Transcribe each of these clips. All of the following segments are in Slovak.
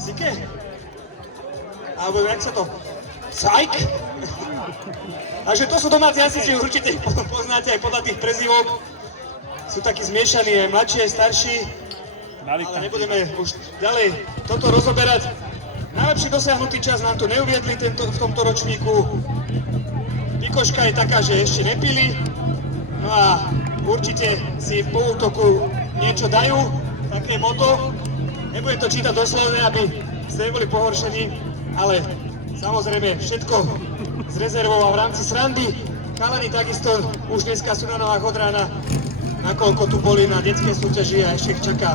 Sike? Alebo jak sa to? Sajk? Takže to sú domáci hasiči, určite poznáte aj podľa tých prezývok. Sú takí zmiešaní, aj mladší, aj starší. Ale nebudeme už ďalej toto rozoberať. Najlepší dosiahnutý čas nám tu neuviedli v tomto ročníku. Pikoška je taká, že ešte nepili. No a určite si po útoku niečo dajú. Také moto. Nebudem to čítať doslovne, aby ste neboli pohoršení. Ale samozrejme všetko s rezervou a v rámci srandy. Chalani takisto už dneska sú na nohách od rána, nakoľko tu boli na detskej súťaži a ešte ich čaká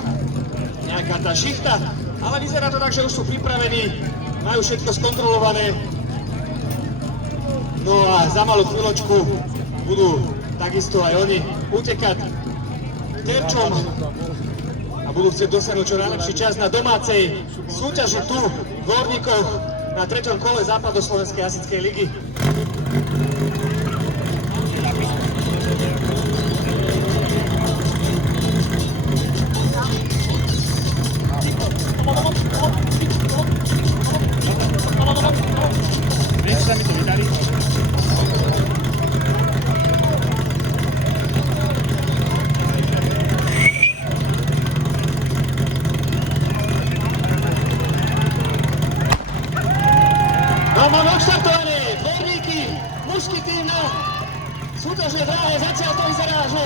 nejaká tá šichta. Ale vyzerá to tak, že už sú pripravení, majú všetko skontrolované. No a za malú chvíľočku budú takisto aj oni utekať terčom a budú chcieť dosiahnuť čo najlepší čas na domácej súťaži tu v Horníkoch na 3. kole Západoslovenskej hasičskej ligy. Máme odštartované Dvorníky, mužský tým na súťažnej dráhe. Zatiaľ to vyzerá, že...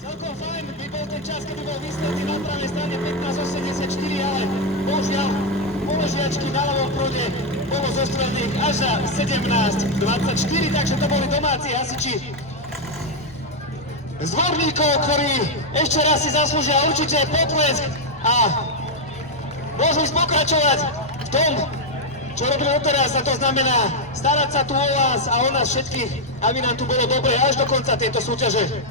Celkom fajn by bol ten čas, keby bol výsledný na pravej strane 15.84, ale bohužiaľ položiačky na ľavom prúde bolo zostrelených až za 17.24, takže to boli domáci hasiči z Dvorníkov, ktorí ešte raz si zaslúžia určite potlesk a môžu ísť pokračovať v tom, čo robili doteraz, a to znamená starať sa tu o vás a o nás všetkých, aby nám tu bolo dobre až do konca tejto súťaže.